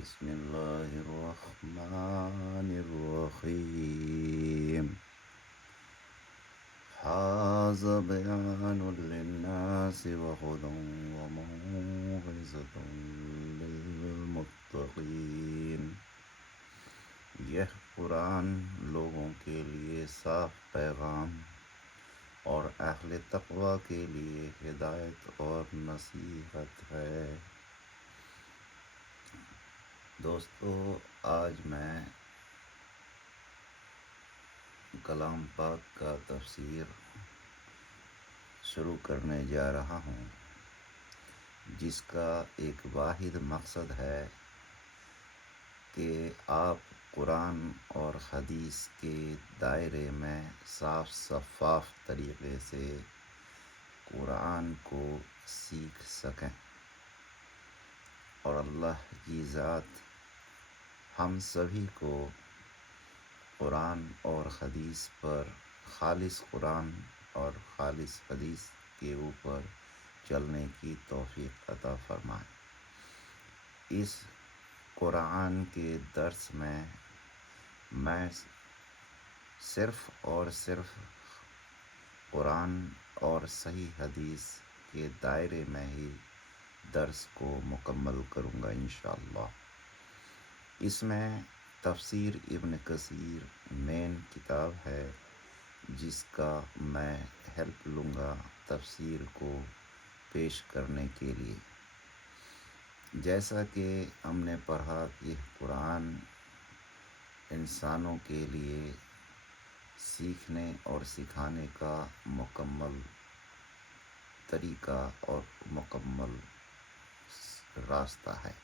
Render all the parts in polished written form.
بسم اللہ الرحمن الرحیم ھذا بیان للناس وہدی وموعظۃ للمتقین۔ یہ قرآن لوگوں کے لیے صاف پیغام اور اہل تقوی کے لیے ہدایت اور نصیحت ہے۔ دوستو، آج میں کلام پاک کا تفسیر شروع کرنے جا رہا ہوں، جس کا ایک واحد مقصد ہے کہ آپ قرآن اور حدیث کے دائرے میں صاف شفاف طریقے سے قرآن کو سیکھ سکیں، اور اللہ کی ذات ہم سبھی کو قرآن اور حدیث پر، خالص قرآن اور خالص حدیث کے اوپر چلنے کی توفیق عطا فرمائے۔ اس قرآن کے درس میں صرف اور صرف قرآن اور صحیح حدیث کے دائرے میں ہی درس کو مکمل کروں گا انشاءاللہ۔ اس میں تفسیر ابن کثیر مین کتاب ہے، جس کا میں ہیلپ لوں گا تفسیر کو پیش کرنے کے لیے۔ جیسا کہ ہم نے پڑھا کہ قرآن انسانوں کے لیے سیکھنے اور سکھانے کا مکمل طریقہ اور مکمل راستہ ہے۔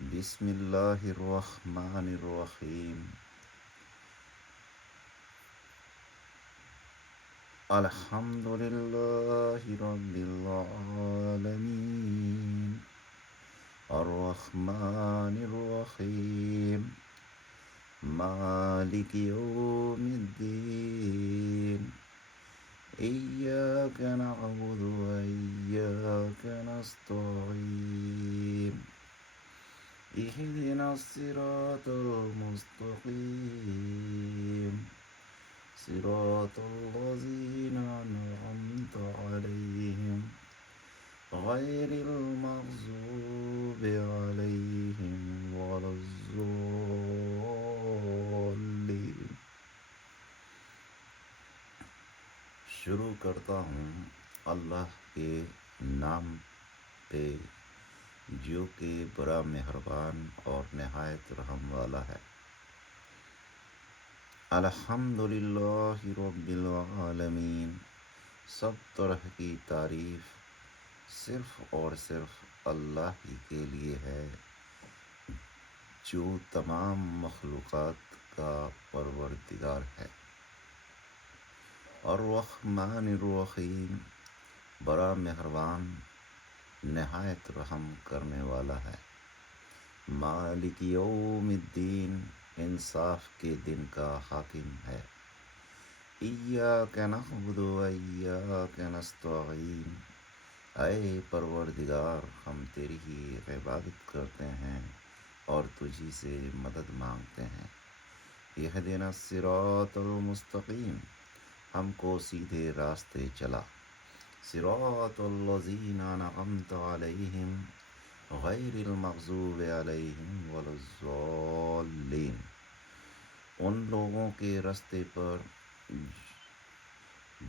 بسم اللہ الرحمن الرحیم۔ الحمد للہ رب العالمین، الرحمن الرحیم، مالک یوم الدین، ایاک نعبد و ایاک نستعین، اہدنا الصراط المستقیم، صراط الذین انعمت علیہم غیر المغضوب علیہم ولا الضالین۔ شروع کرتا ہوں اللہ کے نام پہ، جو کہ بڑا مہربان اور نہایت رحم والا ہے۔ الحمد للہ رب العالمین، سب طرح کی تعریف صرف اور صرف اللہ ہی کے لیے ہے، جو تمام مخلوقات کا پروردگار ہے۔ الرحمن الرحیم، بڑا مہربان نہایت رحم کرنے والا ہے۔ مالک یوم الدین، انصاف کے دن کا حاکم ہے۔ ایاک نعبد و ایاک نستعین، اے پروردگار، ہم تیری ہی عبادت کرتے ہیں اور تجھی سے مدد مانگتے ہیں۔ اہدنا الصراط المستقیم، ہم کو سیدھے راستے چلا۔ صراط الذین انعمت علیہم غیر المغضوب علیہم ولا الضالین، ان لوگوں کے راستے پر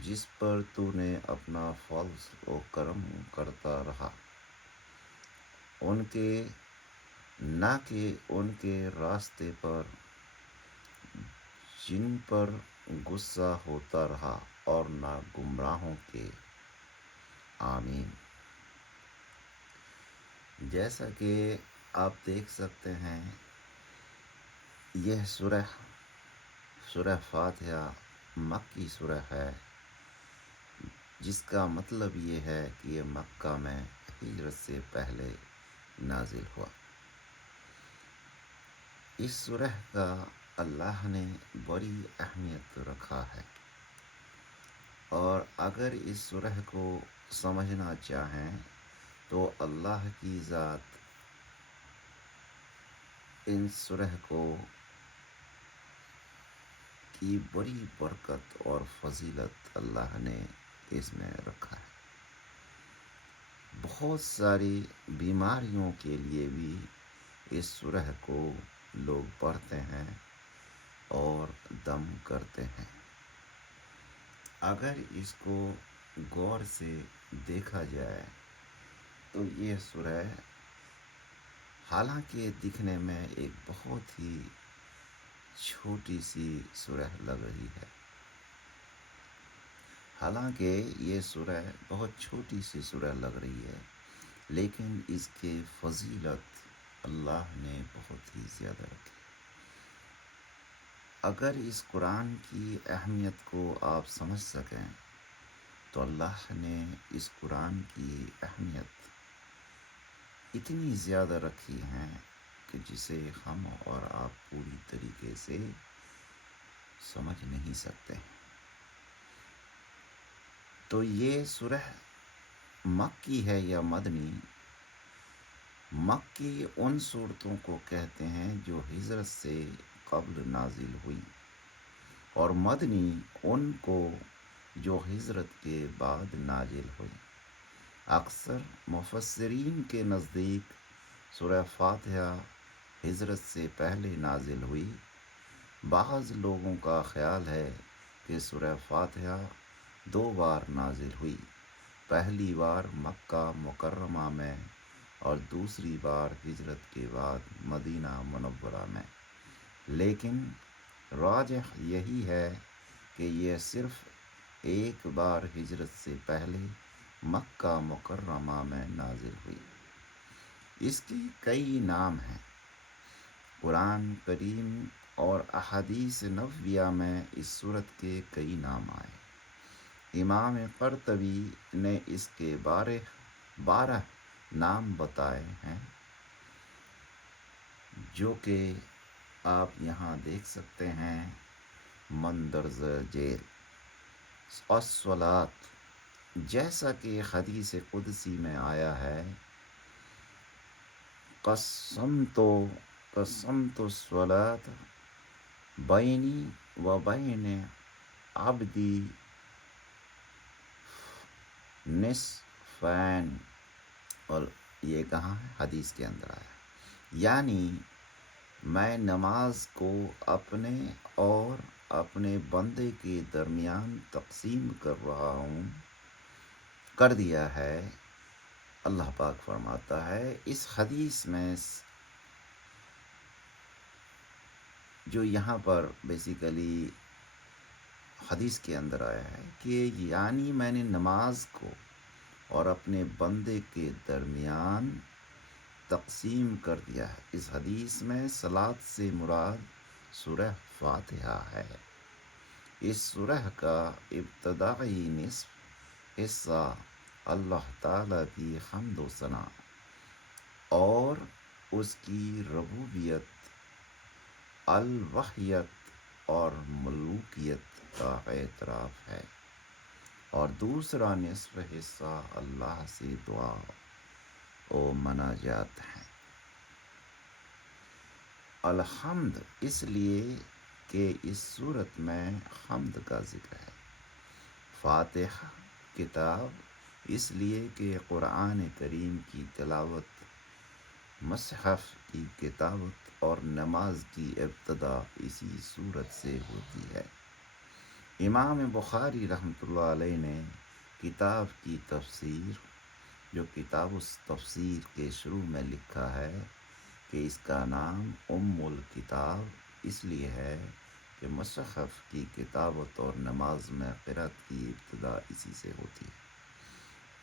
جس پر تو نے اپنا فضل و کرم کرتا رہا، نہ کہ ان کے راستے پر جن پر غصہ ہوتا رہا، اور نہ گمراہوں کے۔ آمین۔ جیسا کہ آپ دیکھ سکتے ہیں، یہ سورہ فاتحہ مکی سورہ ہے، جس کا مطلب یہ ہے کہ یہ مکہ میں ہجرت سے پہلے نازل ہوا۔ اس سورہ کا اللہ نے بڑی اہمیت رکھا ہے، اور اگر اس سورہ کو سمجھنا چاہیں تو اللہ کی ذات ان سورہ کو کی بڑی برکت اور فضیلت اللہ نے اس میں رکھا ہے۔ بہت ساری بیماریوں کے لیے بھی اس سورہ کو لوگ پڑھتے ہیں اور دم کرتے ہیں۔ اگر اس کو غور سے دیکھا جائے تو یہ سورہ حالانکہ دکھنے میں ایک بہت ہی چھوٹی سی سورہ لگ رہی ہے، حالانکہ یہ سورہ بہت چھوٹی سی سورہ لگ رہی ہے، لیکن اس کے فضیلت اللہ نے بہت ہی زیادہ رکھی۔ اگر اس قرآن کی اہمیت کو آپ سمجھ سکیں تو اللہ نے اس قرآن کی اہمیت اتنی زیادہ رکھی ہے کہ جسے ہم اور آپ پوری طریقے سے سمجھ نہیں سکتے۔ تو یہ سورہ مکی ہے یا مدنی؟ مکی ان صورتوں کو کہتے ہیں جو ہجرت سے قبل نازل ہوئی، اور مدنی ان کو جو ہجرت کے بعد نازل ہوئی۔ اکثر مفسرین کے نزدیک سورہ فاتحہ ہجرت سے پہلے نازل ہوئی۔ بعض لوگوں کا خیال ہے کہ سورہ فاتحہ 2 بار نازل ہوئی، پہلی بار مکہ مکرمہ میں اور دوسری بار ہجرت کے بعد مدینہ منورہ میں، لیکن راجح یہی ہے کہ یہ صرف ایک بار ہجرت سے پہلے مکہ مکرمہ میں نازل ہوئی۔ اس کے کئی نام ہیں۔ قرآن کریم اور احادیث نبویہ میں اس سورت کے کئی نام آئے۔ امام قرطبی نے اس کے 12 نام بتائے ہیں، جو کہ آپ یہاں دیکھ سکتے ہیں مندرجہ ذیل۔ الصلاۃ، جیسا کہ حدیث قدسی میں آیا ہے، قسمت الصلاۃ بینی و بین عبدی نصفین، اور یہ کہاں ہے؟ حدیث کے اندر آیا، یعنی میں نماز کو اپنے اور اپنے بندے کے درمیان تقسیم کر دیا ہے۔ اللہ پاک فرماتا ہے اس حدیث میں، جو یہاں پر بیسیکلی حدیث کے اندر آیا ہے کہ یعنی میں نے نماز کو اور اپنے بندے کے درمیان تقسیم کر دیا ہے۔ اس حدیث میں صلاۃ سے مراد سورہ فاتحہ ہے۔ اس سورہ کا ابتدائی نصف حصہ اللہ تعالی کی حمد و ثنا اور اس کی ربوبیت، الوحیت اور ملوکیت کا اعتراف ہے، اور دوسرا نصف حصہ اللہ سے دعا و مناجات ہے۔ الحمد اس لیے کہ اس صورت میں حمد کا ذکر ہے۔ فاتحہ کتاب اس لیے کہ قرآن کریم کی تلاوت، مصحف کی کتابت اور نماز کی ابتدا اسی صورت سے ہوتی ہے۔ امام بخاری رحمۃ اللہ علیہ نے کتاب کی تفسیر، جو کتاب التفسیر کے شروع میں لکھا ہے کہ اس کا نام الکتاب اس لیے ہے کہ مصحف کی کتابت اور نماز میں قرأت کی ابتدا اسی سے ہوتی ہے۔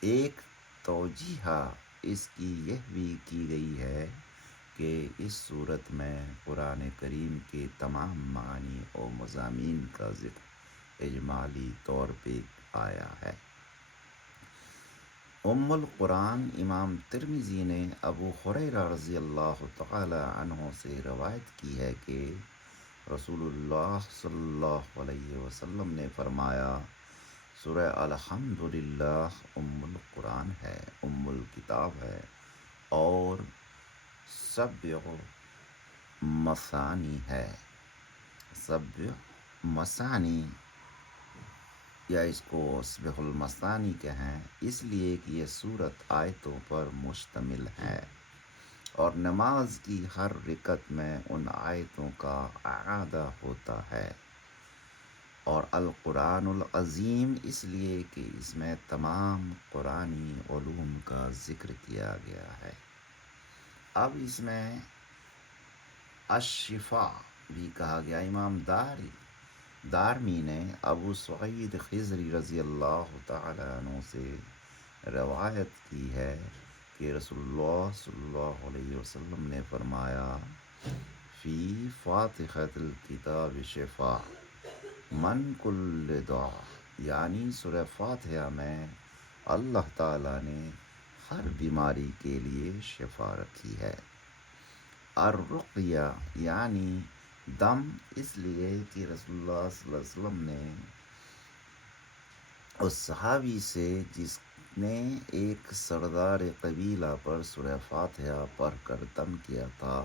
ایک توجیہ اس کی یہ بھی کی گئی ہے کہ اس صورت میں قرآن کریم کے تمام معانی اور مضامین کا ذکر اجمالی طور پہ آیا ہے۔ القرآن امام ترمذی نے ابو ہریرہ رضی اللہ تعالی عنہ سے روایت کی ہے کہ رسول اللہ صلی اللہ علیہ وسلم نے فرمایا، سورہ الحمدللہ القرآن ہے، الکتاب ہے، اور سبع مثانی ہے. سبع مثانی یا اس کو سبح المثانی کہیں، اس لیے کہ یہ صورت آیتوں پر مشتمل ہے اور نماز کی ہر رکعت میں ان آیتوں کا اعادہ ہوتا ہے. اور القرآن العظیم اس لیے کہ اس میں تمام قرآنی علوم کا ذکر کیا گیا ہے. اب اس میں الشفا بھی کہا گیا. امام دارمی نے ابو سعید خضری رضی اللہ تعالیٰ عنہ سے روایت کی ہے کہ رسول اللہ صلی اللہ علیہ وسلم نے فرمایا فی فاتحۃ الکتاب شفا من کل داء، یعنی سورہ فاتحہ میں اللہ تعالیٰ نے ہر بیماری کے لیے شفا رکھی ہے. الرقیہ یعنی دم، اس لیے کہ رسول اللہ صلی اللہ علیہ وسلم نے اس صحابی سے جس نے ایک سردار قبیلہ پر سورہ فاتحہ پڑھ کر دم کیا تھا،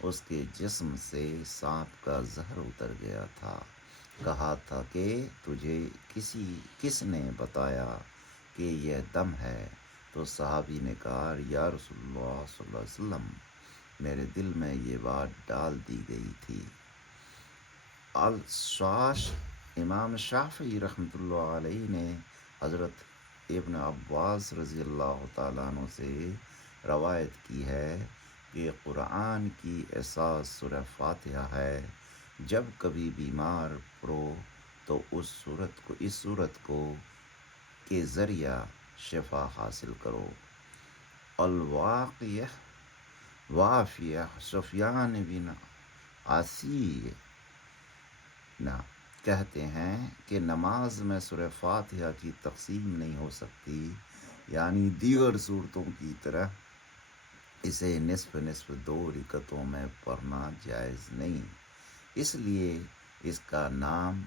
اس کے جسم سے سانپ کا زہر اتر گیا تھا. کہا تھا کہ تجھے کس نے بتایا کہ یہ دم ہے؟ تو صحابی نے کہا یا رسول اللہ صلی اللہ علیہ وسلم، میرے دل میں یہ بات ڈال دی گئی تھی. امام شافعی رحمۃ اللہ علیہ نے حضرت ابن عباس رضی اللہ تعالیٰ عنہ سے روایت کی ہے کہ قرآن کی اساس سورہ فاتحہ ہے. جب کبھی بیمار پڑو تو اس صورت کو کے ذریعہ شفا حاصل کرو. وافیہ سفیان بن عیسیٰ کہتے ہیں کہ نماز میں سورہ فاتحہ کی تقسیم نہیں ہو سکتی، یعنی دیگر صورتوں کی طرح اسے نصف دو رکعتوں میں پڑھنا جائز نہیں، اس لیے اس کا نام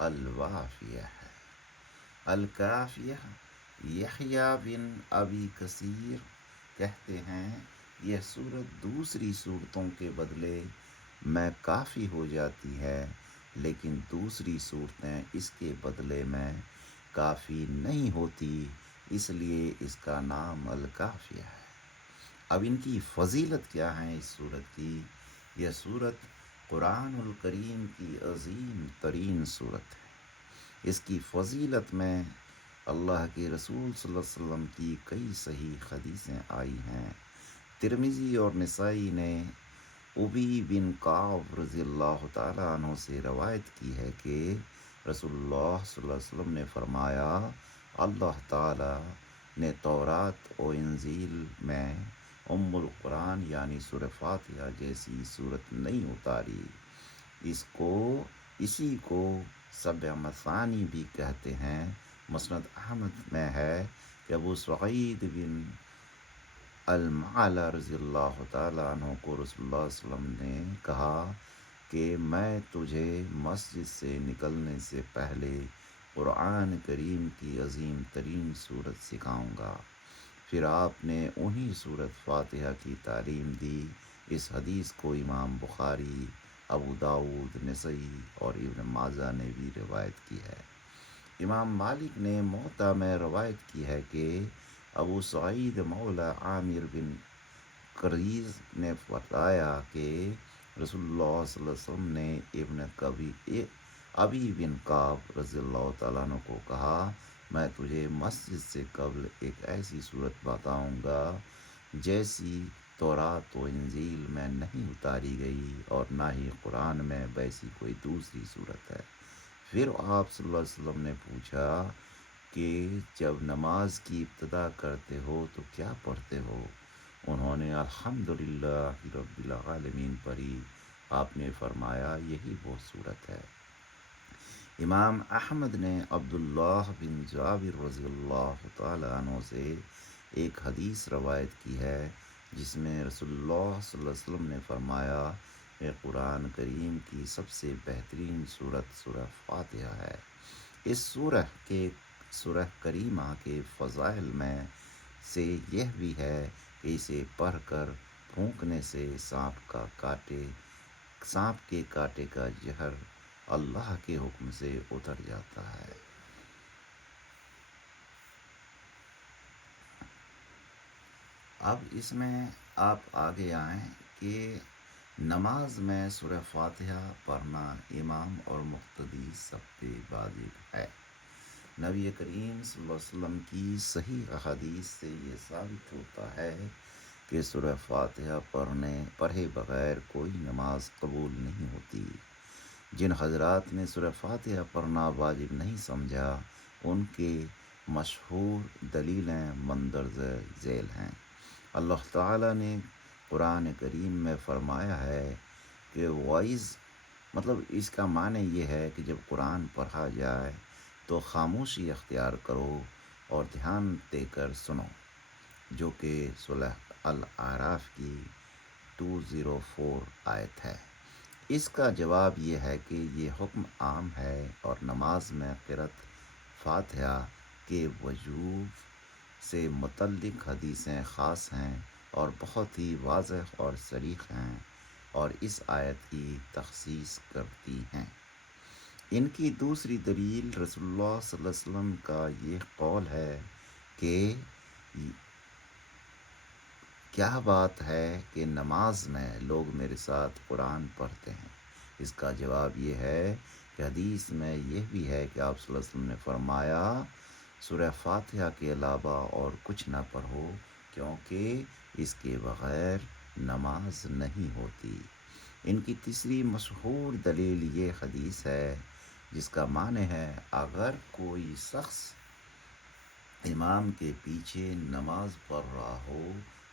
الوافیہ ہے. الکافیہ یحییٰ بن ابی کثیر کہتے ہیں یہ صورت دوسری صورتوں کے بدلے میں کافی ہو جاتی ہے، لیکن دوسری صورتیں اس کے بدلے میں کافی نہیں ہوتی، اس لیے اس کا نام الکافیہ ہے. اب ان کی فضیلت کیا ہے اس صورت کی؟ یہ صورت قرآن الکریم کی عظیم ترین صورت ہے. اس کی فضیلت میں اللہ کے رسول صلی اللہ علیہ وسلم کی کئی صحیح حدیثیں آئی ہیں. ترمذی اور نسائی نے ابی بن کعب رضی اللہ تعالیٰ عنہ سے روایت کی ہے کہ رسول اللہ صلی اللہ علیہ وسلم نے فرمایا اللہ تعالیٰ نے تورات و انجیل میں القرآن یعنی سورہ فاتحہ جیسی صورت نہیں اتاری. اسی کو سبع مثانی بھی کہتے ہیں. مسند احمد میں ہے کہ ابو سعید بن المعلا رضی اللہ تعالیٰ عنہ کو رسول اللہ صلی اللہ علیہ وسلم نے کہا کہ میں تجھے مسجد سے نکلنے سے پہلے قرآن کریم کی عظیم ترین صورت سکھاؤں گا. پھر آپ نے انہی صورت فاتحہ کی تعلیم دی. اس حدیث کو امام بخاری، ابو داؤد، نسائی اور ابن ماجہ نے بھی روایت کی ہے. امام مالک نے موطا میں روایت کی ہے کہ ابو سعید مولا عامر بن قریظ نے بتایا کہ رسول اللہ صلی اللہ علیہ وسلم نے ابی بن کعب رضی اللہ تعالیٰ عنہ کو کہا میں تجھے مسجد سے قبل ایک ایسی صورت بتاؤں گا جیسی تورات و انجیل میں نہیں اتاری گئی اور نہ ہی قرآن میں ویسی کوئی دوسری صورت ہے. پھر آپ صلی اللہ علیہ وسلم نے پوچھا کہ جب نماز کی ابتدا کرتے ہو تو کیا پڑھتے ہو؟ انہوں نے الحمدللہ رب العالمین پڑھی. آپ نے فرمایا یہی وہ صورت ہے. امام احمد نے عبداللہ بن جابر رضی اللہ تعالی عنہ سے ایک حدیث روایت کی ہے جس میں رسول اللہ صلی اللہ علیہ وسلم نے فرمایا کہ قرآن کریم کی سب سے بہترین صورت سورہ فاتحہ ہے. اس سورہ کریمہ کے فضائل میں سے یہ بھی ہے کہ اسے پڑھ کر پھونکنے سے سانپ کے کاٹے کا زہر اللہ کے حکم سے اتر جاتا ہے۔ اب اس میں آپ آگے آئیں کہ نماز میں سورہ فاتحہ پڑھنا امام اور مقتدی سب پہ واجب ہے۔ نبی کریم صلی اللہ علیہ وسلم کی صحیح احادیث سے یہ ثابت ہوتا ہے کہ سورہ فاتحہ پڑھے بغیر کوئی نماز قبول نہیں ہوتی۔ جن حضرات نے سورہ فاتحہ پڑھنا واجب نہیں سمجھا، ان کے مشہور دلیلیں مندرجہ ذیل ہیں۔ اللہ تعالیٰ نے قرآن کریم میں فرمایا ہے کہ مطلب اس کا معنی یہ ہے کہ جب قرآن پڑھا جائے تو خاموشی اختیار کرو اور دھیان دے کر سنو، جو کہ سورہ الاعراف کی 204 آیت ہے۔ اس کا جواب یہ ہے کہ یہ حکم عام ہے اور نماز میں قرأت فاتحہ کے وجوب سے متعلق حدیثیں خاص ہیں اور بہت ہی واضح اور صریح ہیں اور اس آیت کی تخصیص کرتی ہیں۔ ان کی دوسری دلیل رسول اللہ صلی اللہ علیہ وسلم کا یہ قول ہے کہ کیا بات ہے کہ نماز میں لوگ میرے ساتھ قرآن پڑھتے ہیں۔ اس کا جواب یہ ہے کہ حدیث میں یہ بھی ہے کہ آپ صلی اللہ علیہ وسلم نے فرمایا سورہ فاتحہ کے علاوہ اور کچھ نہ پڑھو، کیونکہ اس کے بغیر نماز نہیں ہوتی۔ ان کی تیسری مشہور دلیل یہ حدیث ہے جس کا معنی ہے اگر کوئی شخص امام کے پیچھے نماز پڑھ رہا ہو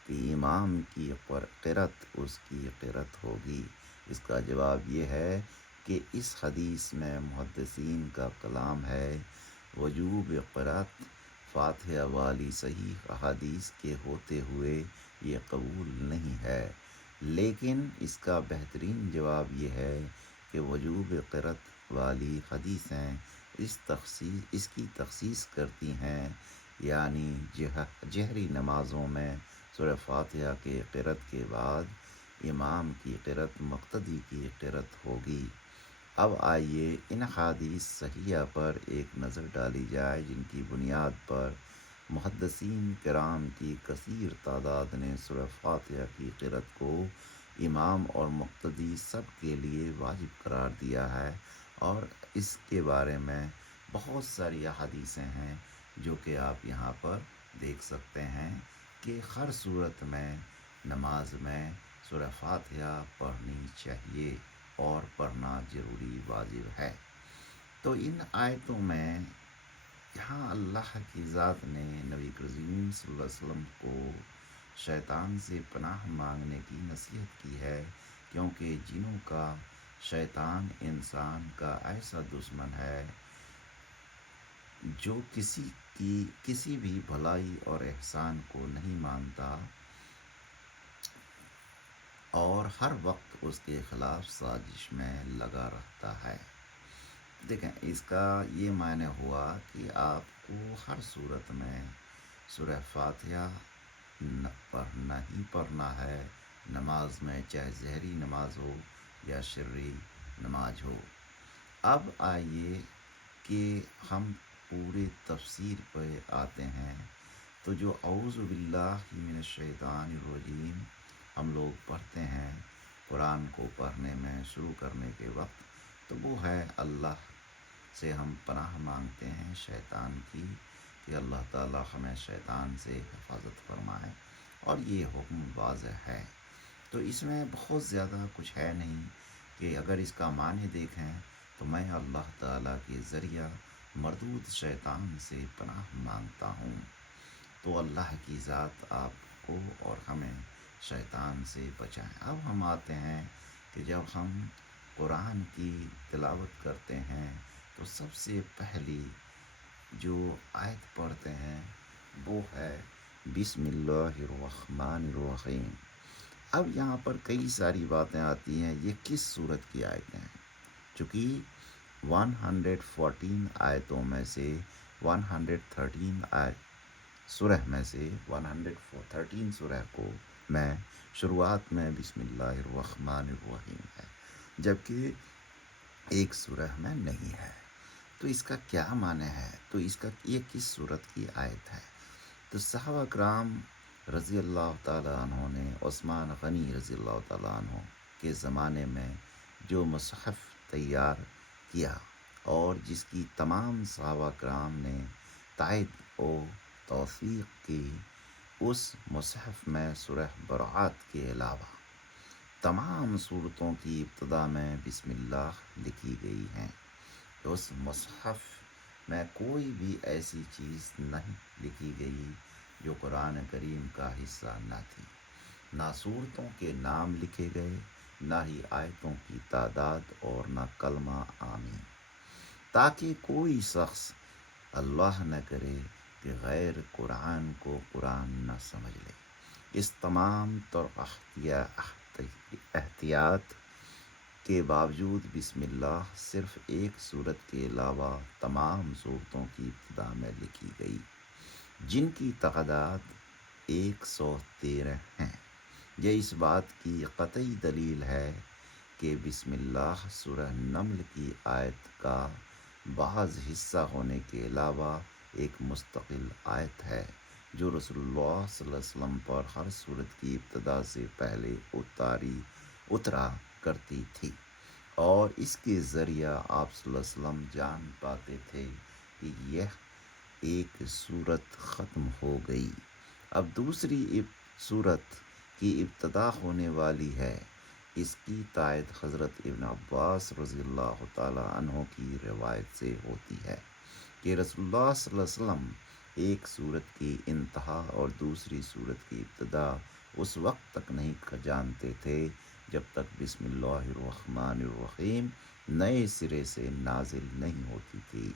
کہ امام کی قرأت اس کی قرأت ہوگی۔ اس کا جواب یہ ہے کہ اس حدیث میں محدثین کا کلام ہے، وجوب قرأت فاتحہ والی صحیح احادیث کے ہوتے ہوئے یہ قبول نہیں ہے، لیکن اس کا بہترین جواب یہ ہے کہ وجوب قرأت والی حدیثیں اس کی تخصیص کرتی ہیں، یعنی جہری نمازوں میں سورہ فاتحہ کے قرأت کے بعد امام کی قرأت مقتدی کی قرأت ہوگی۔ اب آئیے ان احادیث صحیحہ پر ایک نظر ڈالی جائے جن کی بنیاد پر محدثین کرام کی کثیر تعداد نے سورہ فاتحہ کی قرأت کو امام اور مقتدی سب کے لیے واجب قرار دیا ہے، اور اس کے بارے میں بہت ساری احادیثیں ہیں جو کہ آپ یہاں پر دیکھ سکتے ہیں کہ ہر صورت میں نماز میں سورہ فاتحہ پڑھنی چاہیے اور پڑھنا ضروری واجب ہے۔ تو ان آیتوں میں یہاں اللہ کی ذات نے نبی کریم صلی اللہ علیہ وسلم کو شیطان سے پناہ مانگنے کی نصیحت کی ہے، کیونکہ جنوں کا شیطان انسان کا ایسا دشمن ہے جو کسی بھی بھلائی اور احسان کو نہیں مانتا اور ہر وقت اس کے خلاف سازش میں لگا رہتا ہے۔ دیکھیں، اس کا یہ معنی ہوا کہ آپ کو ہر صورت میں سورہ فاتحہ پڑھنا ہی پڑھنا ہے، نماز میں، چاہے ظہری نماز ہو یا سری نماز ہو۔ اب آئیے کہ ہم پورے تفسیر پہ آتے ہیں، تو جو اعوذ باللہ من الشیطان الرجیم ہم لوگ پڑھتے ہیں قرآن کو پڑھنے میں شروع کرنے کے وقت، تو وہ ہے اللہ سے ہم پناہ مانگتے ہیں شیطان کی کہ اللہ تعالیٰ ہمیں شیطان سے حفاظت فرمائے، اور یہ حکم واضح ہے۔ تو اس میں بہت زیادہ کچھ ہے نہیں کہ اگر اس کا معنی دیکھیں تو میں اللہ تعالیٰ کے ذریعہ مردود شیطان سے پناہ مانگتا ہوں، تو اللہ کی ذات آپ کو اور ہمیں شیطان سے بچائیں۔ اب ہم آتے ہیں کہ جب ہم قرآن کی تلاوت کرتے ہیں تو سب سے پہلی جو آیت پڑھتے ہیں وہ ہے بسم اللہ الرحمن الرحیم۔ اب یہاں پر کئی ساری باتیں آتی ہیں، یہ کس صورت کی آیتیں ہیں؟ چونکہ 114 آیتوں میں سے 113 سورہ میں سے 113 سورہ کو میں شروعات میں بسم اللہ الرحمن الرحیم ہے، جبکہ ایک سورہ میں نہیں ہے۔ تو اس کا کیا معنی ہے؟ تو اس کا یہ کس سورت کی آیت ہے؟ تو صحابہ کرام رضی اللہ تعالیٰ عنہ نے عثمان غنی رضی اللہ تعالیٰ عنہ کے زمانے میں جو مصحف تیار کیا اور جس کی تمام صحابہ کرام نے تائید و توثیق کی، اس مصحف میں سورہ برات کے علاوہ تمام صورتوں کی ابتدا میں بسم اللہ لکھی گئی ہیں۔ اس مصحف میں کوئی بھی ایسی چیز نہیں لکھی گئی جو قرآن کریم کا حصہ نہ تھی، نہ صورتوں کے نام لکھے گئے، نہ ہی آیتوں کی تعداد اور نہ کلمہ آمین، تاکہ کوئی شخص اللہ نہ کرے کہ غیر قرآن کو قرآن نہ سمجھ لے۔ اس تمام تر احتیاط کے باوجود بسم اللہ صرف ایک صورت کے علاوہ تمام صورتوں کی ابتدا میں لکھی گئی، جن کی تعداد 113 ہیں۔ یہ اس بات کی قطعی دلیل ہے کہ بسم اللہ سورہ نمل کی آیت کا بعض حصہ ہونے کے علاوہ ایک مستقل آیت ہے، جو رسول اللہ صلی اللہ علیہ وسلم پر ہر صورت کی ابتدا سے پہلے اترا کرتی تھی، اور اس کے ذریعہ آپ صلی اللہ علیہ وسلم جان پاتے تھے کہ یہ ایک صورت ختم ہو گئی، اب دوسری صورت کی ابتدا ہونے والی ہے۔ اس کی تائید حضرت ابن عباس رضی اللہ تعالی عنہ کی روایت سے ہوتی ہے کہ رسول اللہ صلی اللہ علیہ وسلم ایک صورت کی انتہا اور دوسری صورت کی ابتدا اس وقت تک نہیں جانتے تھے جب تک بسم اللہ الرحمن الرحیم نئے سرے سے نازل نہیں ہوتی تھی۔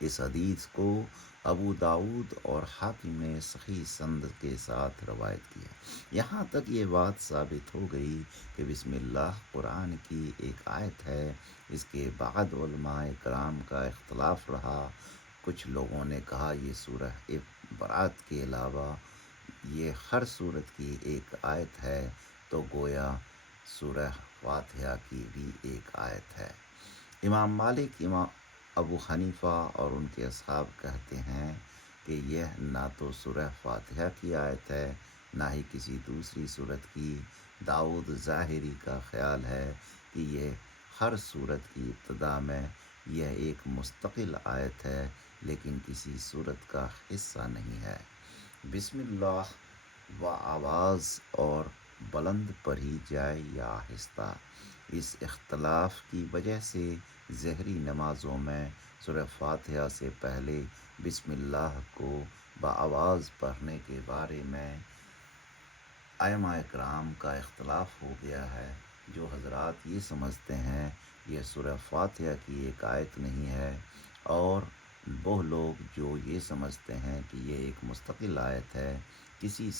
اس حدیث کو ابو داؤد اور حاکم نے صحیح سند کے ساتھ روایت کیا۔ یہاں تک یہ بات ثابت ہو گئی کہ بسم اللہ قرآن کی ایک آیت ہے۔ اس کے بعد علماء کرام کا اختلاف رہا، کچھ لوگوں نے کہا یہ سورہ برات کے علاوہ یہ ہر صورت کی ایک آیت ہے، تو گویا سورہ فاتحہ کی بھی ایک آیت ہے۔ امام مالک، امام ابو حنیفہ اور ان کے اصحاب کہتے ہیں کہ یہ نہ تو سورہ فاتحہ کی آیت ہے، نہ ہی کسی دوسری صورت کی۔ داؤد ظاہری کا خیال ہے کہ یہ ہر صورت کی ابتدا میں یہ ایک مستقل آیت ہے، لیکن کسی صورت کا حصہ نہیں ہے۔ بسم اللہ آواز اور بلند پڑھی جائے یا آہستہ، اس اختلاف کی وجہ سے ظہری نمازوں میں سورہ فاتحہ سے پہلے بسم اللہ کو بآواز پڑھنے کے بارے میں ائمہ کرام کا اختلاف ہو گیا ہے۔ جو حضرات یہ سمجھتے ہیں یہ سورہ فاتحہ کی ایک آیت نہیں ہے، اور وہ لوگ جو یہ سمجھتے ہیں کہ یہ ایک مستقل آیت ہے، کسی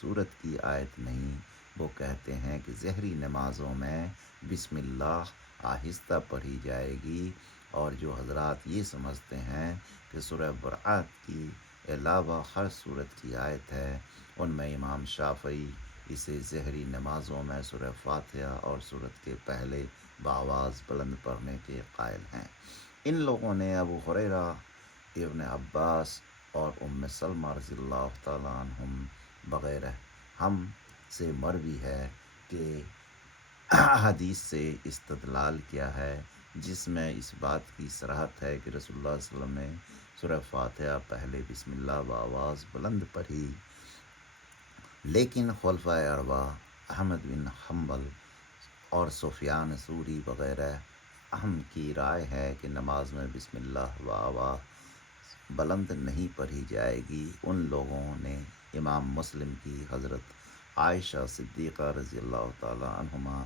صورت کی آیت نہیں، وہ کہتے ہیں کہ ظہری نمازوں میں بسم اللہ آہستہ پڑھی جائے گی، اور جو حضرات یہ سمجھتے ہیں کہ سورہ برات کی علاوہ ہر صورت کی آیت ہے، ان میں امام شافعی اسے ظہری نمازوں میں سورہ فاتحہ اور صورت کے پہلے بآواز بلند پڑھنے کے قائل ہیں۔ ان لوگوں نے ابو ہریرہ، ابن عباس اور ام سلمہ رضی اللہ تعالیٰ عنہم وغیرہ ہم سے مروی ہے کہ حدیث سے استدلال کیا ہے، جس میں اس بات کی صراحت ہے کہ رسول اللہ صلی اللہ علیہ وسلم نے سورہ فاتحہ پہلے بسم اللہ بآواز بلند پڑھی، لیکن خلفائے اربعہ احمد بن حنبل اور سفیان ثوری وغیرہ ہم کی رائے ہے کہ نماز میں بسم اللہ بآواز بلند نہیں پڑھی جائے گی۔ ان لوگوں نے امام مسلم کی حضرت عائشہ صدیقہ رضی اللہ تعالی عنہما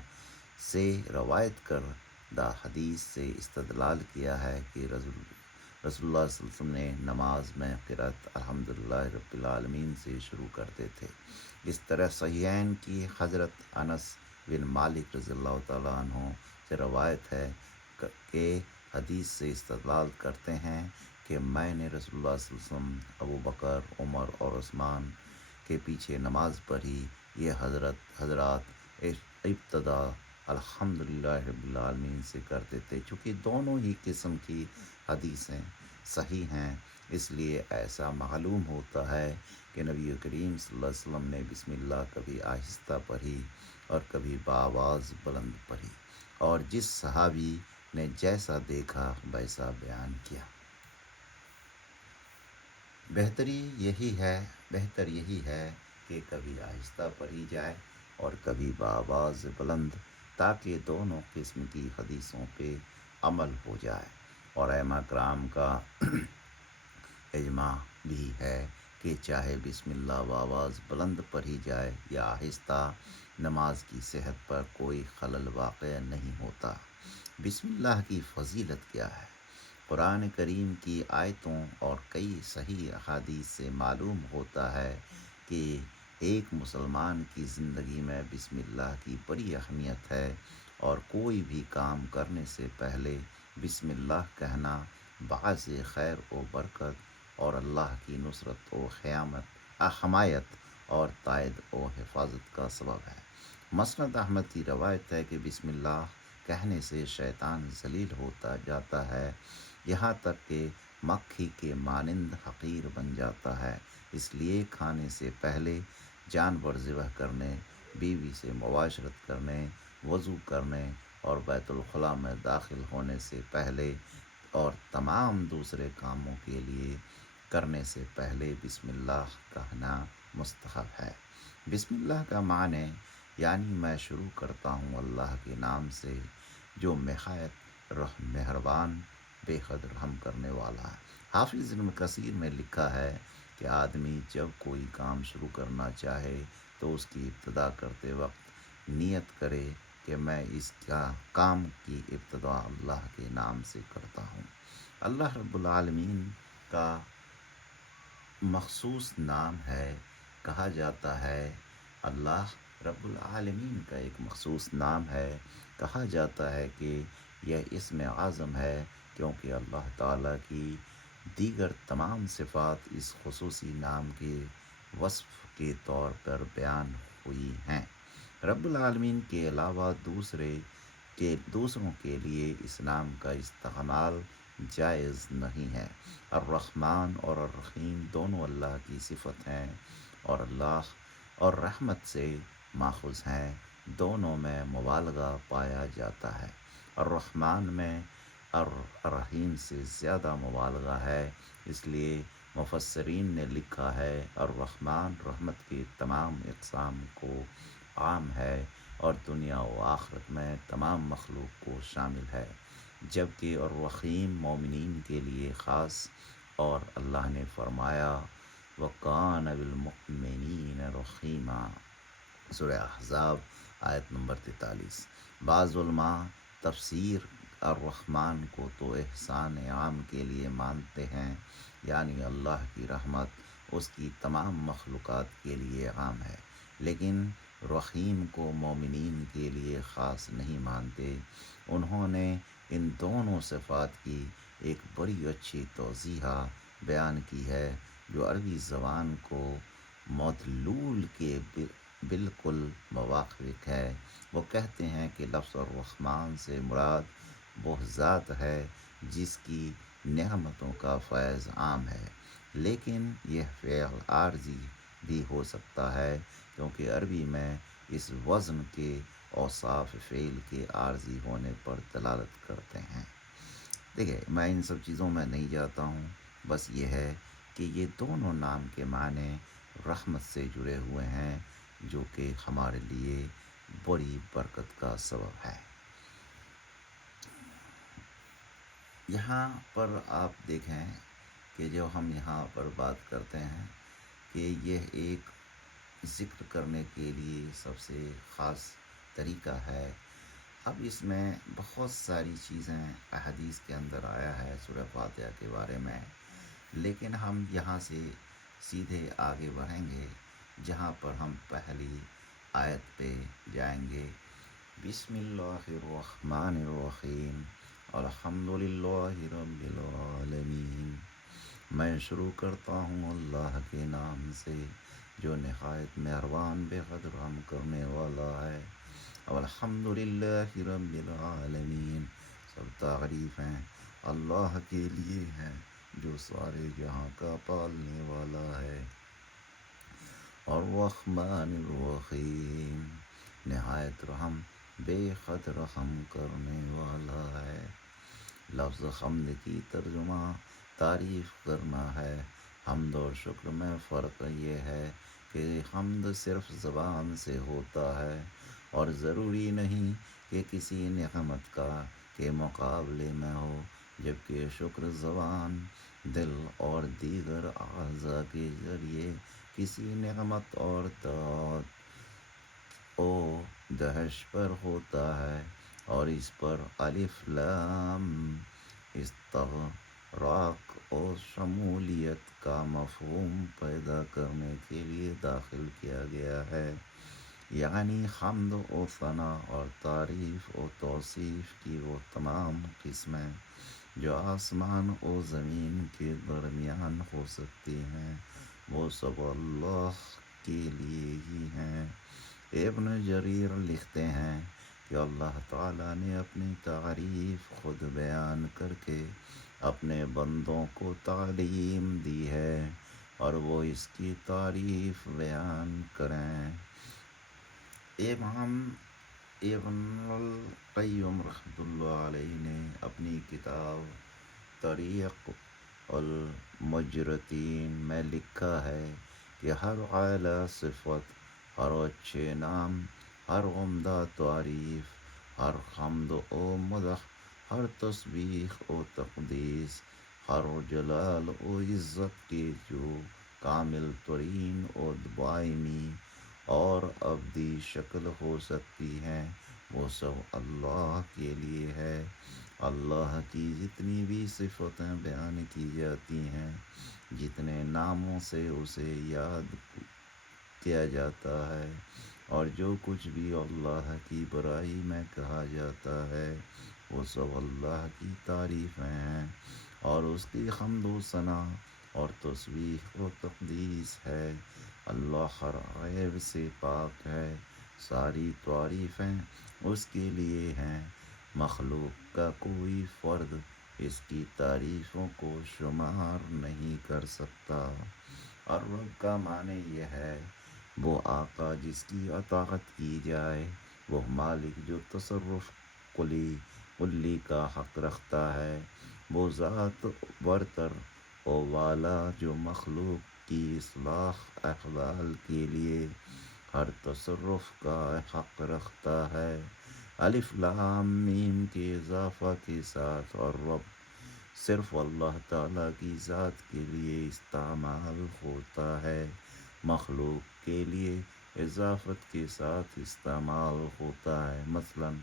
سے روایت کردہ حدیث سے استدلال کیا ہے کہ رسول اللہ صلی اللہ علیہ وسلم نے نماز میں قرأت الحمدللہ رب العالمین سے شروع کرتے تھے۔ اس طرح صحیحین کی حضرت انس بن مالک رضی اللہ تعالیٰ عنہ سے روایت ہے کہ حدیث سے استدلال کرتے ہیں کہ میں نے رسول اللہ صلی اللہ علیہ وسلم، ابو بکر، عمر اور عثمان کے پیچھے نماز پڑھی، یہ حضرات ابتدا الحمدللہ رب العالمین سے کرتے تھے، چونکہ دونوں ہی قسم کی حدیثیں صحیح ہیں، اس لیے ایسا معلوم ہوتا ہے کہ نبی کریم صلی اللہ علیہ وسلم نے بسم اللہ کبھی آہستہ پڑھی اور کبھی بآواز بلند پڑھی، اور جس صحابی نے جیسا دیکھا ویسا بیان کیا۔ بہتر یہی ہے کہ کبھی آہستہ پڑھی جائے اور کبھی بآواز بلند، تاکہ دونوں قسم کی حدیثوں پہ عمل ہو جائے۔ اور ائمہ کرام کا اجماع بھی ہے کہ چاہے بسم اللہ بآواز بلند پڑھی جائے یا آہستہ، نماز کی صحت پر کوئی خلل واقع نہیں ہوتا۔ بسم اللہ کی فضیلت کیا ہے؟ قرآن کریم کی آیتوں اور کئی صحیح احادیث سے معلوم ہوتا ہے کہ ایک مسلمان کی زندگی میں بسم اللہ کی بڑی اہمیت ہے، اور کوئی بھی کام کرنے سے پہلے بسم اللہ کہنا باعث خیر و برکت اور اللہ کی نصرت و حمایت اور تائید و حفاظت کا سبب ہے۔ مسند احمد کی روایت ہے کہ بسم اللہ کہنے سے شیطان ذلیل ہوتا جاتا ہے، یہاں تک کہ مکھی کے مانند حقیر بن جاتا ہے۔ اس لیے کھانے سے پہلے، جانور ذبح کرنے، بیوی سے معاشرت کرنے، وضو کرنے اور بیت الخلاء میں داخل ہونے سے پہلے اور تمام دوسرے کاموں کے لیے کرنے سے پہلے بسم اللہ کہنا مستحب ہے۔ بسم اللہ کا معنی یعنی میں شروع کرتا ہوں اللہ کے نام سے، جو نہایت مہربان، بے حد رحم کرنے والا ہے۔ حافظ ابن کثیر نے لکھا ہے کہ آدمی جب کوئی کام شروع کرنا چاہے تو اس کی ابتدا کرتے وقت نیت کرے کہ میں اس کام کی ابتدا اللہ کے نام سے کرتا ہوں۔ اللہ رب العالمین کا مخصوص نام ہے، کہا جاتا ہے اللہ رب العالمین کا ایک مخصوص نام ہے، کہا جاتا ہے کہ یہ اسم اعظم ہے، کیونکہ اللہ تعالیٰ کی دیگر تمام صفات اس خصوصی نام کے وصف کے طور پر بیان ہوئی ہیں۔ رب العالمین کے علاوہ دوسروں کے لیے اس نام کا استعمال جائز نہیں ہے۔ الرحمن اور الرحیم دونوں اللہ کی صفت ہیں، اور اللہ اور رحمت سے ماخوذ ہیں، دونوں میں مبالغہ پایا جاتا ہے۔ الرحمن میں الرحیم سے زیادہ مبالغہ ہے، اس لیے مفسرین نے لکھا ہے الرحمن رحمت کے تمام اقسام کو عام ہے اور دنیا و آخرت میں تمام مخلوق کو شامل ہے، جبکہ الرحیم مومنین کے لیے خاص، اور اللہ نے فرمایا وَكَانَ بِالْمُؤْمِنِينَ رَحِيمًا، سورہ احزاب آیت نمبر 43۔ بعض علماء تفسیر الرحمن کو تو احسان عام کے لیے مانتے ہیں، یعنی اللہ کی رحمت اس کی تمام مخلوقات کے لیے عام ہے، لیکن رحیم کو مومنین کے لیے خاص نہیں مانتے۔ انہوں نے ان دونوں صفات کی ایک بڑی اچھی توضیح بیان کی ہے، جو عربی زبان کو مدلول کے بالکل موافق ہے۔ وہ کہتے ہیں کہ لفظ الرحمن سے مراد وہ ذات ہے جس کی نعمتوں کا فیض عام ہے، لیکن یہ فعل عارضی بھی ہو سکتا ہے، کیونکہ عربی میں اس وزن کے اوصاف فعل کے عارضی ہونے پر دلالت کرتے ہیں۔ دیکھیں، میں ان سب چیزوں میں نہیں جاتا ہوں، بس یہ ہے کہ یہ دونوں نام کے معنی رحمت سے جڑے ہوئے ہیں، جو کہ ہمارے لیے بڑی برکت کا سبب ہے۔ یہاں پر آپ دیکھیں کہ جو ہم یہاں پر بات کرتے ہیں کہ یہ ایک ذکر کرنے کے لیے سب سے خاص طریقہ ہے۔ اب اس میں بہت ساری چیزیں احادیث کے اندر آیا ہے سورہ فاتحہ کے بارے میں، لیکن ہم یہاں سے سیدھے آگے بڑھیں گے، جہاں پر ہم پہلی آیت پہ جائیں گے۔ بسم اللہ الرحمن الرحیم، الحمدللہ رب العالمین، میں شروع کرتا ہوں اللہ کے نام سے، جو نہایت مہربان بے قدر رحم کرنے والا ہے۔ الحمد للہ رب العالمین، سب تعریفیں اللہ کے لیے ہیں جو سارے جہاں کا پالنے والا ہے۔ الرحمن الرحیم، نہایت رحم بے حد رحم کرنے والا ہے۔ لفظ حمد کی ترجمہ تعریف کرنا ہے۔ حمد اور شکر میں فرق یہ ہے کہ حمد صرف زبان سے ہوتا ہے اور ضروری نہیں کہ کسی نعمت کے مقابلے میں ہو، جبکہ شکر زبان، دل اور دیگر اعضاء کے ذریعے کسی نعمت اور طاعت و دہش پر ہوتا ہے، اور اس پر الف لام استغراق و شمولیت کا مفہوم پیدا کرنے کے لیے داخل کیا گیا ہے، یعنی حمد و ثنا اور تعریف و توصیف کی وہ تمام قسمیں جو آسمان و زمین کے درمیان ہو سکتی ہیں، وہ سب اللہ کے لیے ہی ہیں۔ ابن جریر لکھتے ہیں کہ اللہ تعالیٰ نے اپنی تعریف خود بیان کر کے اپنے بندوں کو تعلیم دی ہے اور وہ اس کی تعریف بیان کریں۔ امام ابن القیم رحمۃ اللہ علیہ نے اپنی کتاب طریق المجرتین میں لکھا ہے کہ ہر اعلیٰ صفت، ہر اچھے نام، ہر عمدہ تعریف، ہر حمد و مدح، ہر تسبیح و تقدیس، ہر جلال و عزت کی جو کامل ترین و دائمی اور ابدی شکل ہو سکتی ہے، وہ سب اللہ کے لیے ہے۔ اللہ کی جتنی بھی صفتیں بیان کی جاتی ہیں، جتنے ناموں سے اسے یاد کیا جاتا ہے، اور جو کچھ بھی اللہ کی برائی میں کہا جاتا ہے، وہ سب اللہ کی تعریفیں ہیں اور اس کی حمد و ثنا اور تسبیح و تقدیس ہے۔ اللہ ہر عیب سے پاک ہے، ساری تعریفیں اس کے لیے ہیں۔ مخلوق کا کوئی فرد اس کی تعریفوں کو شمار نہیں کر سکتا۔ اور رب کا معنی یہ ہے وہ آقا جس کی اطاعت کی جائے، وہ مالک جو تصرف کلی کا حق رکھتا ہے، وہ ذات برتر و والا جو مخلوق کی اصلاح احوال کے لیے ہر تصرف کا حق رکھتا ہے۔ الف لام میم کے اضافہ کے ساتھ اور رب صرف اللہ تعالیٰ کی ذات کے لیے استعمال ہوتا ہے، مخلوق کے لیے اضافت کے ساتھ استعمال ہوتا ہے۔ مثلاً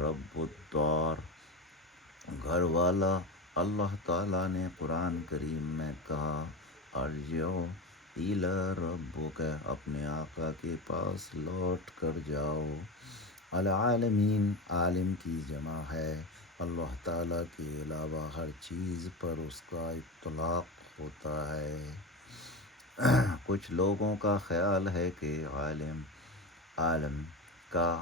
رب الدار، گھر والا۔ اللہ تعالیٰ نے قرآن کریم میں کہا ارجعوا الی ربک، اپنے آقا کے پاس لوٹ کر جاؤ۔ العالمین، عالم کی جمع ہے۔ اللہ تعالیٰ کے علاوہ ہر چیز پر اس کا اطلاق ہوتا ہے۔ کچھ لوگوں کا خیال ہے کہ عالم کا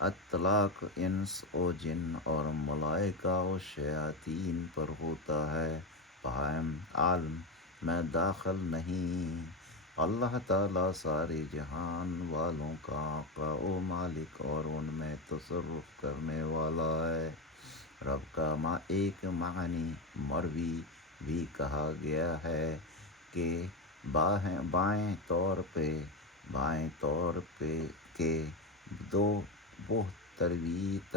اطلاق انس و جن اور ملائکہ و شیاطین پر ہوتا ہے، تاہم عالم میں داخل نہیں۔ اللہ تعالیٰ سارے جہان والوں کا آقا و مالک اور ان میں تصرف کرنے والا ہے۔ رب کا ایک معنی مروی بھی کہا گیا ہے کہ بائیں طور پہ کے دو بہتریت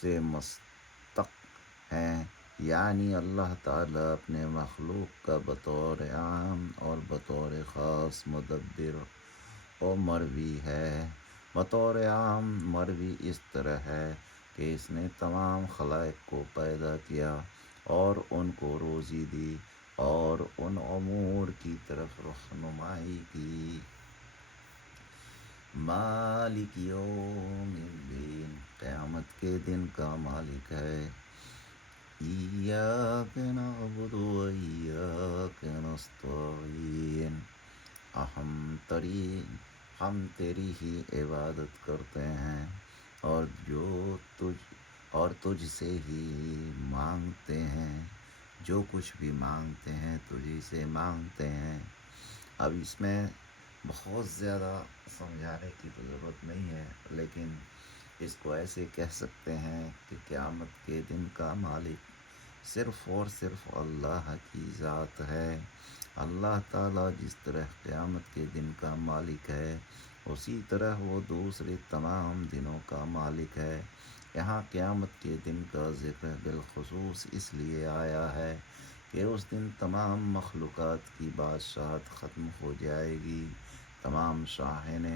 سے مشتق ہیں، یعنی اللہ تعالیٰ اپنے مخلوق کا بطور عام اور بطور خاص مدبر و مروی ہے۔ بطور عام مروی اس طرح ہے کہ اس نے تمام خلائق کو پیدا کیا اور ان کو روزی دی اور ان امور کی طرف رہنمائی کی۔ مالک یوم الدین، قیامت کے دن کا مالک ہے۔ ایاک نعبد و ایاک نستعین، ہم تیری ہی عبادت کرتے ہیں اور تجھ سے ہی مانگتے ہیں، جو کچھ بھی مانگتے ہیں تجھی سے مانگتے ہیں۔ اب اس میں بہت زیادہ سمجھانے کی تو ضرورت نہیں ہے، لیکن اس کو ایسے کہہ سکتے ہیں کہ قیامت کے دن کا مالک صرف اور صرف اللہ کی ذات ہے۔ اللہ تعالیٰ جس طرح قیامت کے دن کا مالک ہے، اسی طرح وہ دوسرے تمام دنوں کا مالک ہے۔ یہاں قیامت کے دن کا ذکر بالخصوص اس لیے آیا ہے کہ اس دن تمام مخلوقات کی بادشاہت ختم ہو جائے گی، تمام شاہین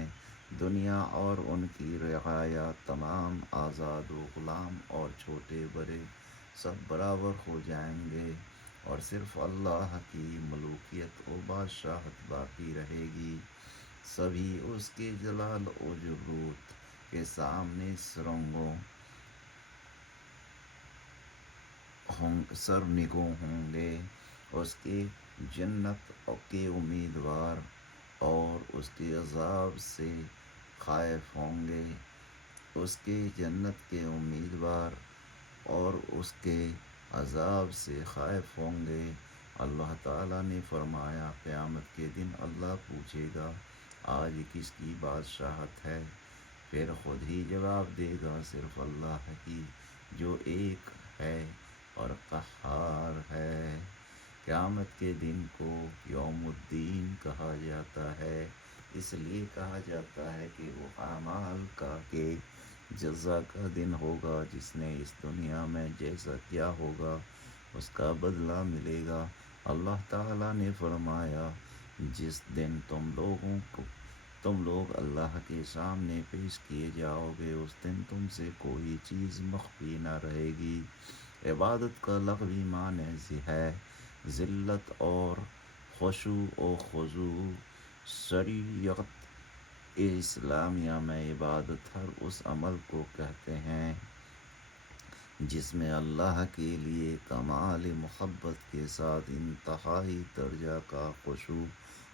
دنیا اور ان کی رعایا، تمام آزاد و غلام اور چھوٹے بڑے سب برابر ہو جائیں گے، اور صرف اللہ کی ملوکیت و بادشاہت باقی رہے گی۔ سبھی اس کے جلال و جبروت کے سامنے سرنگوں ہوں گے۔ اس کے جنت کے امیدوار اور اس کے عذاب سے خائف ہوں گے۔ اس کے جنت کے امیدوار اور اس کے عذاب سے خائف ہوں گے۔ اللہ تعالیٰ نے فرمایا قیامت کے دن اللہ پوچھے گا آج کس کی بادشاہت ہے؟ پھر خود ہی جواب دے گا صرف اللہ کی، جو ایک ہے اور قہار ہے۔ قیامت کے دن کو یوم الدین کہا جاتا ہے، اس لیے کہا جاتا ہے کہ وہ اعمال کا کے جزا کا دن ہوگا۔ جس نے اس دنیا میں جیسا کیا ہوگا اس کا بدلہ ملے گا۔ اللہ تعالیٰ نے فرمایا جس دن تم لوگ اللہ کے سامنے پیش کیے جاؤ گے، اس دن تم سے کوئی چیز مخفی نہ رہے گی۔ عبادت کا لغوی معنی ہے ذلت اور خشوع و خضوع۔ شریعت اسلامیہ میں عبادت ہر اس عمل کو کہتے ہیں جس میں اللہ کے لیے کمال محبت کے ساتھ انتہائی درجہ کا خشوع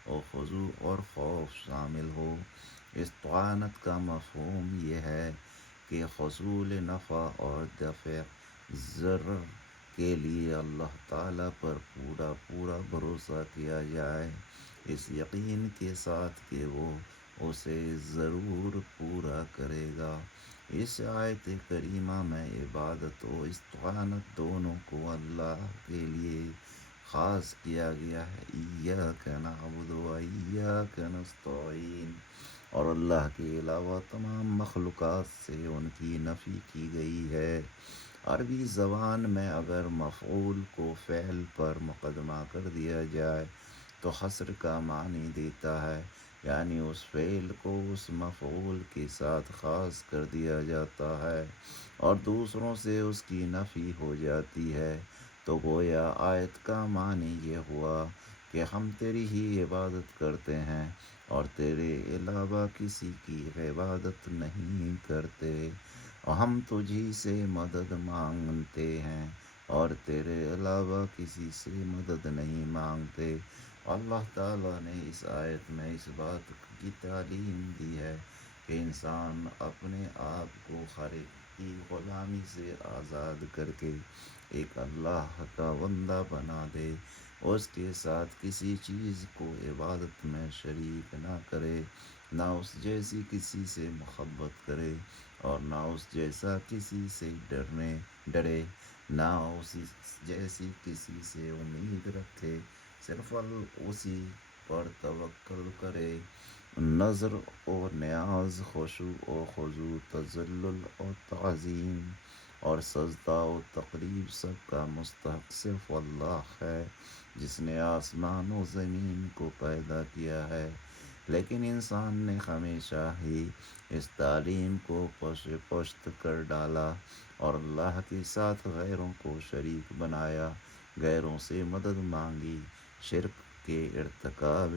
و خضوع اور خوف شامل ہو۔ استعانت کا مفہوم یہ ہے کہ حصول نفع اور دفع ضرر کے لیے اللہ تعالیٰ پر پورا بھروسہ کیا جائے، اس یقین کے ساتھ کہ وہ اسے ضرور پورا کرے گا۔ اس آیت کریمہ میں عبادت و استعانت دونوں کو اللہ کے لیے خاص کیا گیا ہے۔ ایاک نعبد و ایاک نستعین، اور اللہ کے علاوہ تمام مخلوقات سے ان کی نفی کی گئی ہے۔ عربی زبان میں اگر مفعول کو فعل پر مقدمہ کر دیا جائے تو حصر کا معنی دیتا ہے، یعنی اس فعل کو اس مفعول کے ساتھ خاص کر دیا جاتا ہے اور دوسروں سے اس کی نفی ہو جاتی ہے۔ تو گویا آیت کا معنی یہ ہوا کہ ہم تیری ہی عبادت کرتے ہیں اور تیرے علاوہ کسی کی عبادت نہیں کرتے، اور ہم تجھی سے مدد مانگتے ہیں اور تیرے علاوہ کسی سے مدد نہیں مانگتے۔ اللہ تعالیٰ نے اس آیت میں اس بات کی تعلیم دی ہے کہ انسان اپنے آپ کو خالق کی غلامی سے آزاد کر کے ایک اللہ کا بندہ بنا دے، اس کے ساتھ کسی چیز کو عبادت میں شریک نہ کرے، نہ اس جیسی کسی سے محبت کرے اور نہ اس جیسا کسی سے ڈرے، نہ اسی جیسی کسی سے امید رکھے، صرف اسی پر توکل کرے۔ نظر و نیاز، خشوع و خضوع، تذلل و تعظیم اور سجدہ و تقریب سب کا مستحق صرف اللہ ہے، جس نے آسمان و زمین کو پیدا کیا ہے۔ لیکن انسان نے ہمیشہ ہی اس تعلیم کو پشت کر ڈالا اور اللہ کے ساتھ غیروں کو شریک بنایا، غیروں سے مدد مانگی، شرک کے ارتکاب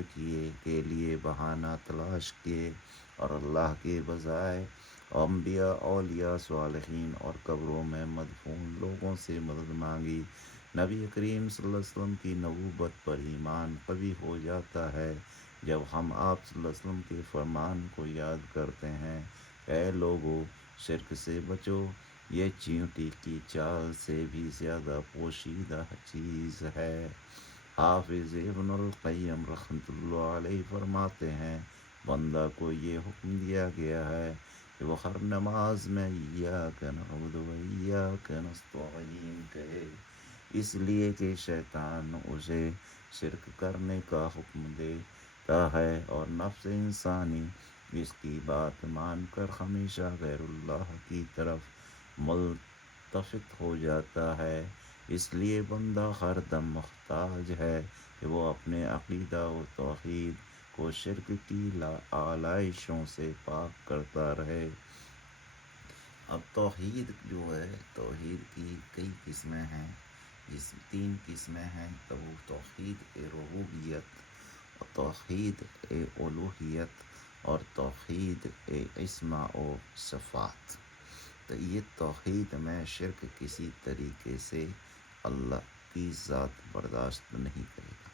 کے لیے بہانہ تلاش کیے اور اللہ کے بجائے انبیاء، اولیاء، صالحین اور قبروں میں مدفون لوگوں سے مدد مانگی۔ نبی کریم صلی اللہ علیہ وسلم کی نبوت پر ایمان قوی ہو جاتا ہے، جب ہم آپ صلی اللہ علیہ وسلم کے فرمان کو یاد کرتے ہیں، اے لوگو شرک سے بچو، یہ چیونٹی کی چال سے بھی زیادہ پوشیدہ چیز ہے۔ حافظ ابن القیم رحمۃ اللہ علیہ فرماتے ہیں، بندہ کو یہ حکم دیا گیا ہے کہ وہ ہر نماز میں ایاک نعبد و ایاک نستعین کہے، اس لیے کہ شیطان اسے شرک کرنے کا حکم دیتا ہے اور نفس انسانی اس کی بات مان کر ہمیشہ غیر اللہ کی طرف ملتفت ہو جاتا ہے۔ اس لیے بندہ ہر دم محتاج ہے کہ وہ اپنے عقیدہ و توحید کو شرک کی آلائشوں سے پاک کرتا رہے۔ اب توحید جو ہے، توحید کی کئی قسمیں ہیں، جس 3 قسمیں ہیں، تو وہ توحید ربوبیت، توحید الوہیت اور توحید اسماء و صفات۔ تو یہ توحید میں شرک کسی طریقے سے اللہ کی ذات برداشت نہیں کرے گا۔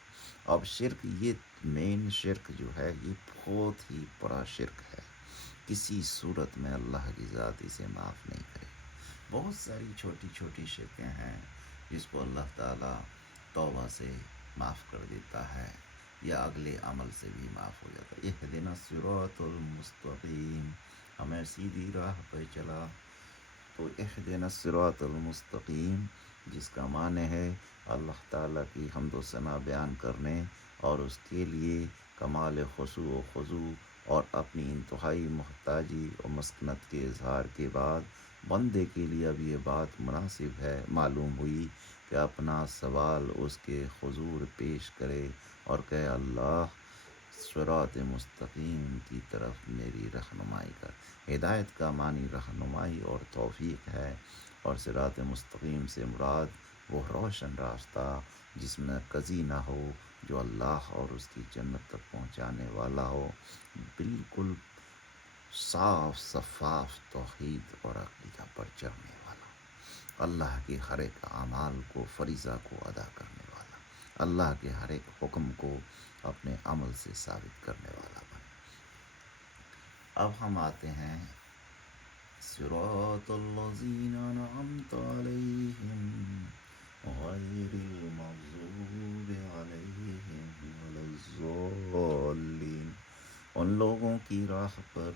اب شرک، یہ مین شرک جو ہے، یہ بہت ہی بڑا شرک ہے، کسی صورت میں اللہ کی ذات اسے معاف نہیں کرے گا۔ بہت ساری چھوٹی چھوٹی شرکیں ہیں جس کو اللہ تعالیٰ توبہ سے معاف کر دیتا ہے یا اگلے عمل سے بھی معاف ہو جاتا ہے۔ اہدنا الصراط المستقیم، ہمیں سیدھی راہ پہ چلا۔ تو اہدنا الصراط المستقیم، جس کا معنی ہے اللہ تعالیٰ کی حمد و ثنا بیان کرنے اور اس کے لیے کمال خضوع و خضوع اور اپنی انتہائی محتاجی اور مسکنت کے اظہار کے بعد بندے کے لیے اب یہ بات مناسب ہے، معلوم ہوئی کہ اپنا سوال اس کے حضور پیش کرے اور کہ اللہ صراط مستقیم کی طرف میری رہنمائی کر۔ ہدایت کا معنی رہنمائی اور توفیق ہے، اور صراط مستقیم سے مراد وہ روشن راستہ جس میں کزی نہ ہو، جو اللہ اور اس کی جنت تک پہنچانے والا ہو، بالکل صاف شفاف توحید اور عقیدہ پر چلنے والا، اللہ کے ہر ایک اعمال کو، فریضہ کو ادا کرنے والا، اللہ کے ہر ایک حکم کو اپنے عمل سے ثابت کرنے والا بنے۔ اب ہم آتے ہیں صراط الذین انعمت علیہم غیر المغضوب علیہم ولا الضالین، ان لوگوں کی راہ پر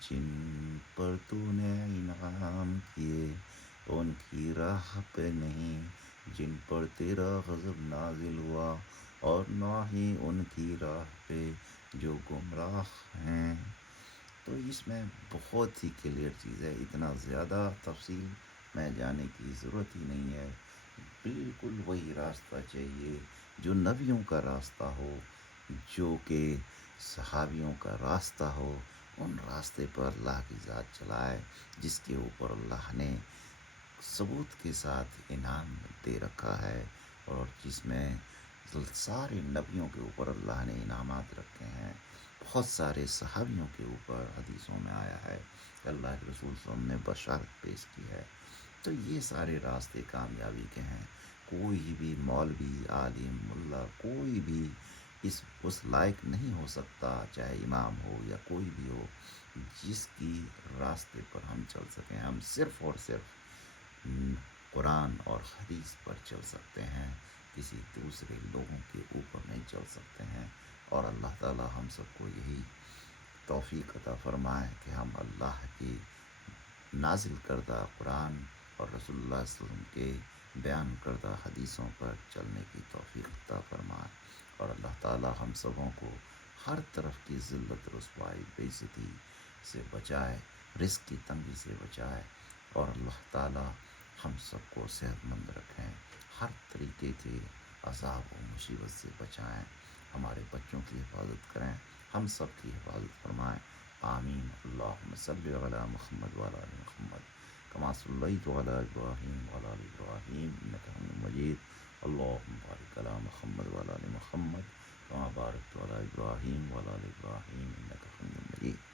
جن پر تو نے انعام کیے، ان کی راہ پہ نہیں جن پر تیرا غضب نازل ہوا، اور نہ ہی ان کی راہ پہ جو گمراہ ہیں۔ تو اس میں بہت ہی کلیئر چیز ہے، اتنا زیادہ تفصیل میں جانے کی ضرورت ہی نہیں ہے۔ بالکل وہی راستہ چاہیے جو نبیوں کا راستہ ہو، جو کہ صحابیوں کا راستہ ہو، ان راستے پر اللہ کی ذات چلائے، جس کے اوپر اللہ نے ثبوت کے ساتھ انعام دے رکھا ہے، اور جس میں سارے نبیوں کے اوپر اللہ نے انعامات رکھے ہیں۔ بہت سارے صحابیوں کے اوپر حدیثوں میں آیا ہے کہ اللہ کے رسول صلی اللہ علیہ وسلم نے بشارت پیش کی ہے۔ تو یہ سارے راستے کامیابی کے ہیں۔ کوئی بھی مولوی، عالم، ملا، کوئی بھی اس لائق نہیں ہو سکتا، چاہے امام ہو یا کوئی بھی ہو، جس کی راستے پر ہم چل سکیں۔ ہم صرف اور صرف قرآن اور حدیث پر چل سکتے ہیں، کسی دوسرے لوگوں کے اوپر نہیں چل سکتے ہیں۔ اور اللہ تعالی ہم سب کو یہی توفیق عطا فرمائے کہ ہم اللہ کی نازل کردہ قرآن اور رسول اللہ صلی اللہ علیہ وسلم کے بیان کردہ حدیثوں پر چلنے کی توفیق عطا فرمائے، اور اللہ تعالی ہم سبوں کو ہر طرف کی ذلت، رسوائی، بے عزتی سے بچائے، رزق کی تنگی سے بچائے، اور اللہ تعالی ہم سب کو صحت مند رکھیں، ہر طریقے کے عذاب و مصیبت سے بچائیں، ہمارے بچوں کی حفاظت کریں، ہم سب کی حفاظت فرمائیں۔ آمین۔ اللہم صلی علی محمد وعلی آل محمد کما صلیت علی ابراہیم وعلی آل ابراہیم انک حمید مجید۔ اللہم بارک علی محمد وعلی آل محمد کما بارکت علی ابراہیم وعلی آل ابراہیم انک حمید مجید۔